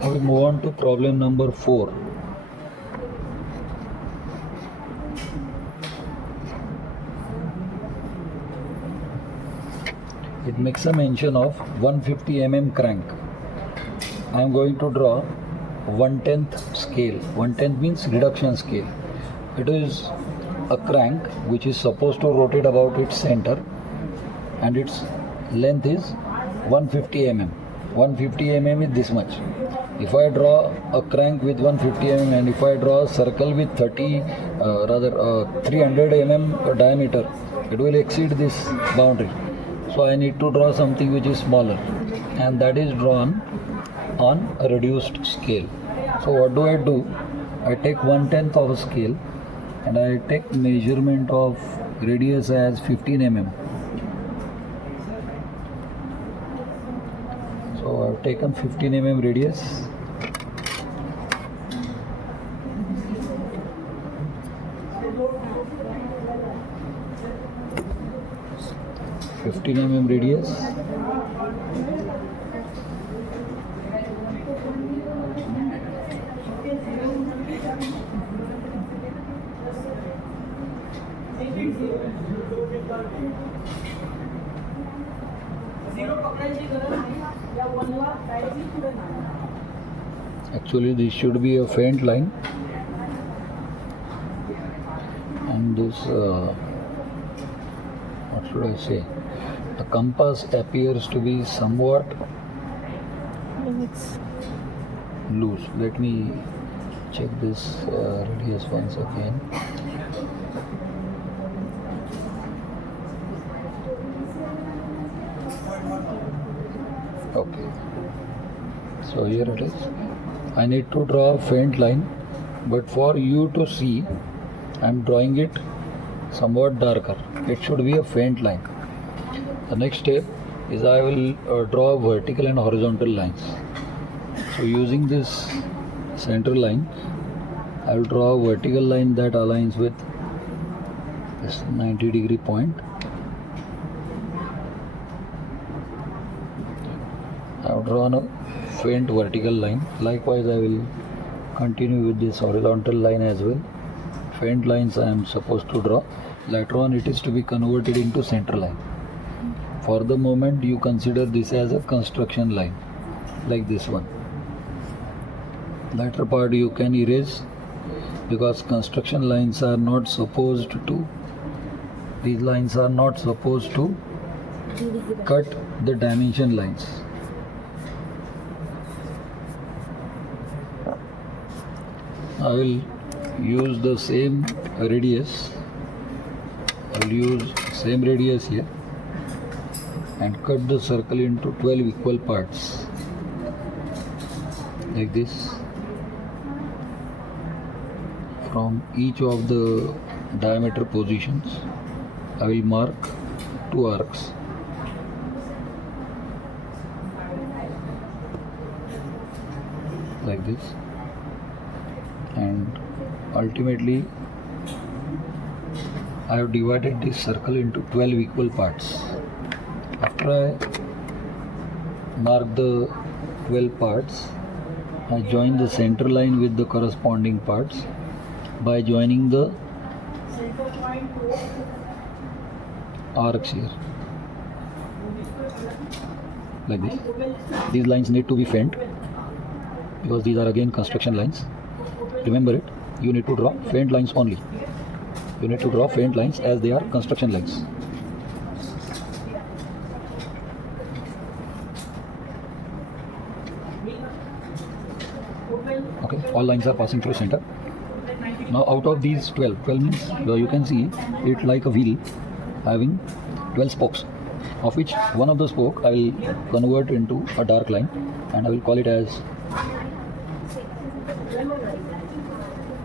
Now we move on to problem number 4. It makes a mention of 150 mm crank. I am going to draw 1/10 scale. 1/10 means reduction scale. It is a crank which is supposed to rotate about its center, and its length is 150 mm. 150 mm is this much. If I draw a crank with 150 mm and if I draw a circle with 300 mm diameter, it will exceed this boundary. So I need to draw something which is smaller, and that is drawn on a reduced scale. So what do? I take 1/10 of a scale and I take measurement of radius as 15 mm. So I've taken 15 mm radius. Actually, this should be a faint line, and this what should I say? The compass appears to be somewhat loose. Let me check this radius once again. Okay, so here it is. I need to draw a faint line, but for you to see, I am drawing it somewhat darker. It should be a faint line. The next step is I will draw vertical and horizontal lines. So using this center line, I will draw a vertical line that aligns with this 90-degree point. I have drawn a faint vertical line. Likewise, I will continue with this horizontal line as well. Faint lines I am supposed to draw. Later on, it is to be converted into center line. For the moment, you consider this as a construction line, like this one. Later part you can erase, because construction lines are not supposed to, these lines are not supposed to cut the dimension lines. I will use the same radius. I will use same radius here and cut the circle into 12 equal parts, like this. From each of the diameter positions, I will mark 2 arcs. Like this. And ultimately I have divided this circle into 12 equal parts. After I mark the 12 parts, I join the center line with the corresponding parts by joining the arcs here, like this. These lines need to be faint because these are again construction lines. Remember it, you need to draw faint lines only. You need to draw faint lines as they are construction lines. Okay, all lines are passing through center. Now out of these 12 means you can see it like a wheel having 12 spokes, of which one of the spoke I will convert into a dark line and I will call it as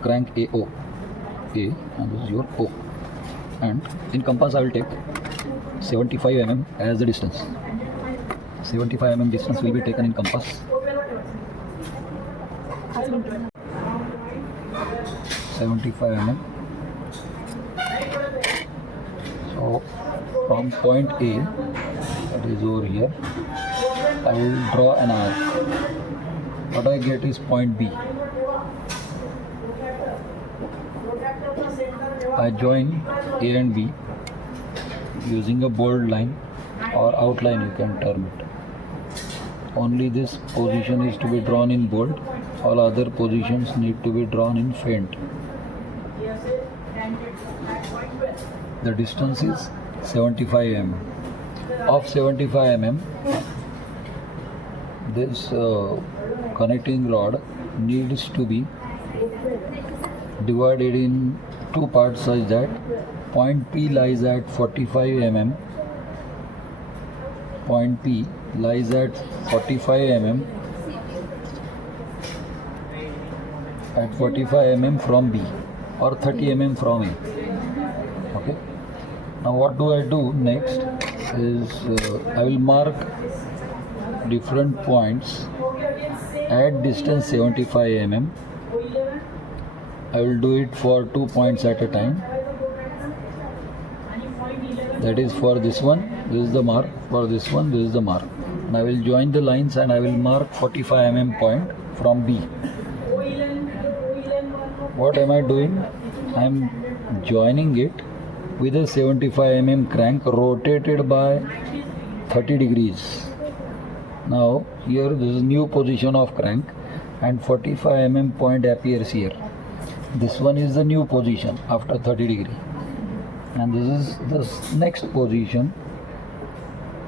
crank AO. A, and this is your O. And in compass I will take 75 mm as the distance. 75 mm distance will be taken in compass. 75 mm. So from point A, that is over here, I will draw an arc. what I get is point B. I join A and B using a bold line or outline, you can term it. Only this position is to be drawn in bold, all other positions need to be drawn in faint. The distance is 75 mm. Of 75 mm, this connecting rod needs to be divided in two parts such that point P lies at 45 mm. Point P lies at 45 mm at 45 mm from B or 30 mm from A. Okay. Now what do I do next is I will mark different points at distance 75 mm. I will do it for 2 points at a time. That is, for this one, this is the mark, for this one, this is the mark. And I will join the lines and I will mark 45 mm point from B. What am I doing? I am joining it with a 75 mm crank rotated by 30 degrees. Now here this is new position of crank and 45 mm point appears here. This one is the new position after 30 degree, and this is the next position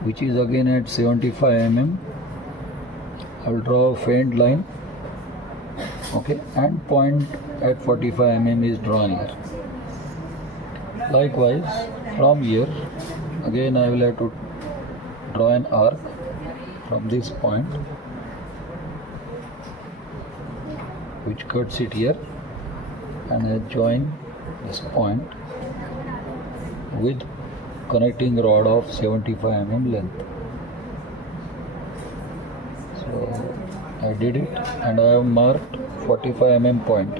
which is again at 75 mm. I will draw a faint line, okay, and point at 45 mm is drawn here. Likewise from here again I will have to draw an arc from this point which cuts it here, and I join this point with connecting rod of 75 mm length. So I did it and I have marked 45 mm point.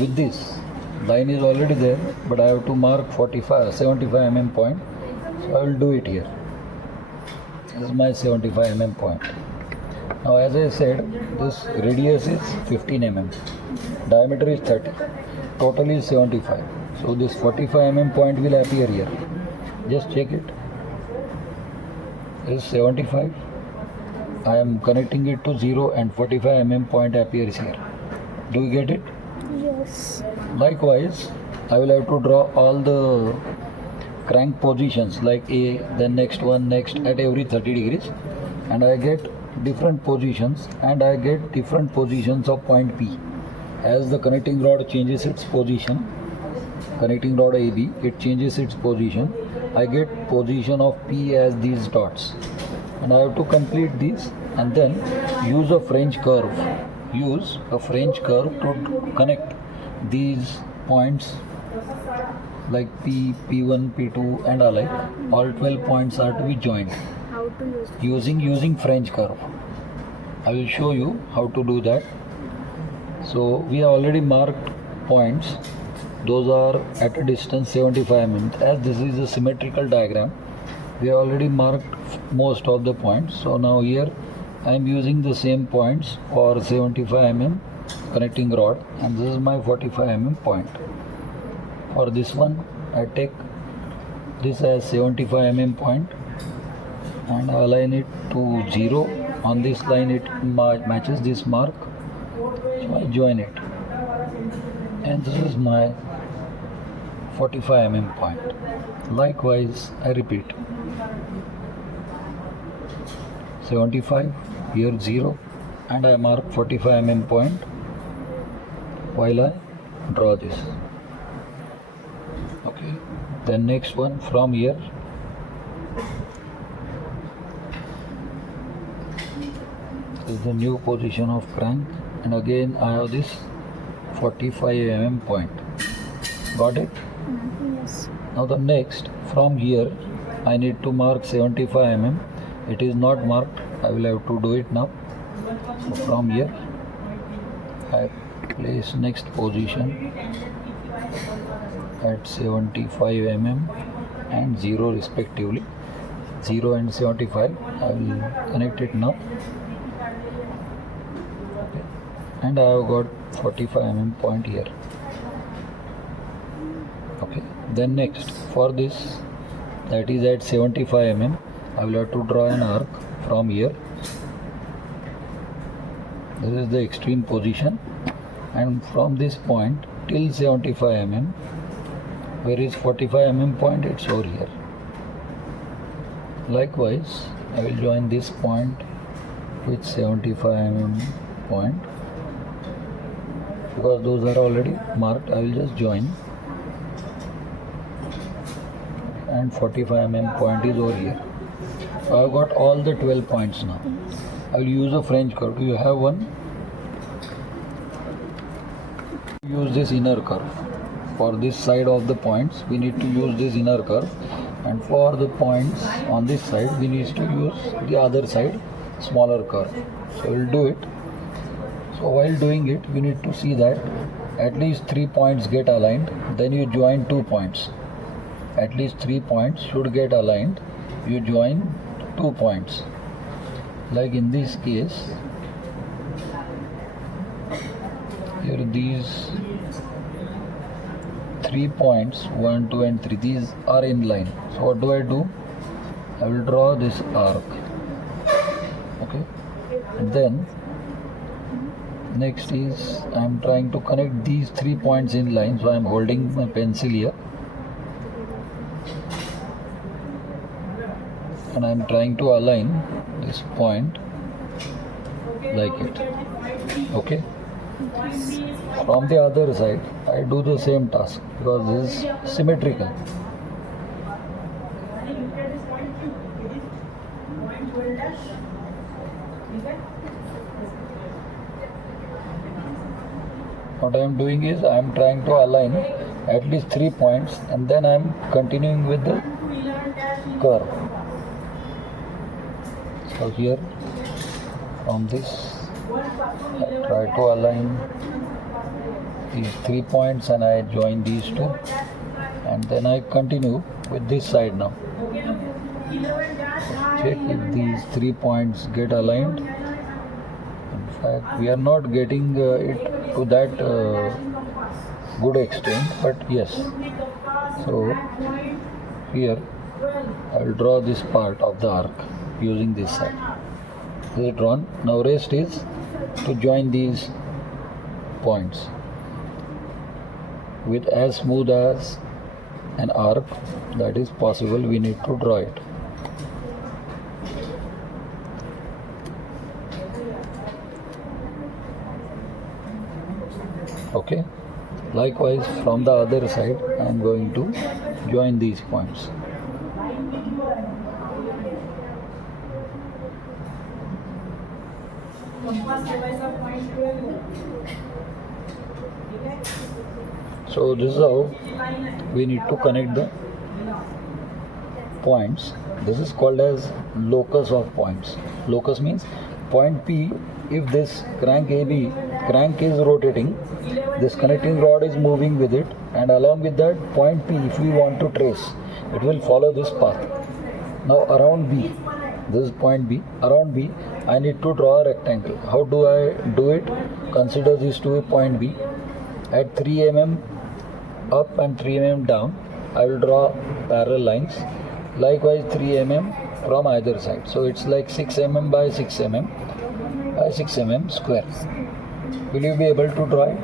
With this line is already there, but I have to mark 75 mm point, so I will do it here. This is my 75 mm point. Now as I said, this radius is 15 mm, diameter is 30, total is 75. So this 45 mm point will appear here. Just check it. This is 75. I am connecting it to 0 and 45 mm point appears here. Do you get it? Yes. Likewise, I will have to draw all the crank positions like A, then next one, next at every 30 degrees, and I get different positions, and I get different positions of point P. As the connecting rod changes its position, connecting rod AB, it changes its position. I get position of P as these dots, and I have to complete this and then use a French curve. Use a French curve to connect these points like P, P1, P2 and alike. All 12 points are to be joined. How to use Using French curve. I will show you how to do that. So we have already marked points. Those are at a distance 75 mm. As this is a symmetrical diagram, we have already marked most of the points. So now here I am using the same points for 75 mm connecting rod, and this is my 45 mm point. For this one, I take this as 75 mm point and I align it to 0. On this line it matches this mark, so I join it, and this is my 45 mm point. Likewise, I repeat 75, here 0, and I mark 45 mm point while I draw this. Okay, then next one from here, is the new position of crank, and again I have this 45 mm point. Got it? Yes. Now the next, from here I need to mark 75 mm. It is not marked. I will have to do it now. So from here I place next position at 75 mm and 0 respectively. 0 and 75. I will connect it now. and I have got 45 mm point here. Okay, then next for this, that is at 75 mm, I will have to draw an arc from here. This is the extreme position, and from this point till 75 mm, where is 45 mm point? It's over here. Likewise, I will join this point with 75 mm point. Because those are already marked, I will just join, and 45 mm point is over here. So I have got all the 12 points now. I will use a French curve. Do you have one? Use this inner curve. For this side of the points, we need to use this inner curve, and for the points on this side, we need to use the other side, smaller curve. So we will do it. So while doing it, we need to see that at least 3 points get aligned. Then you join 2 points. At least 3 points should get aligned. You join 2 points. Like in this case, here these 3 points, 1, 2 and 3, these are in line. So what do? I will draw this arc. Okay. And then next is I am trying to connect these 3 points in line. So I am holding my pencil here, and I am trying to align this point like it. Okay. From the other side, I do the same task because this is symmetrical. What I am doing is I am trying to align at least 3 points, and then I am continuing with the curve. So here from this, I try to align these 3 points and I join these 2, and then I continue with this side now. Check if these 3 points get aligned. In fact, we are not getting it to that good extent, but yes. So here I will draw this part of the arc using this side. This is drawn. Now rest is to join these points with as smooth as an arc that is possible. We need to draw it. Okay. Likewise, from the other side, I am going to join these points. So this is how we need to connect the points. This is called as locus of points. Locus means point P. If this crank AB, crank is rotating, this connecting rod is moving with it, and along with that point P, if we want to trace, it will follow this path. Now around B, this is point B, around B, I need to draw a rectangle. How do I do it? Consider this to be point B. At 3 mm up and 3 mm down, I will draw parallel lines. Likewise 3 mm from either side. So it's like 6 mm by 6 mm by 6 mm square. Will you be able to draw it?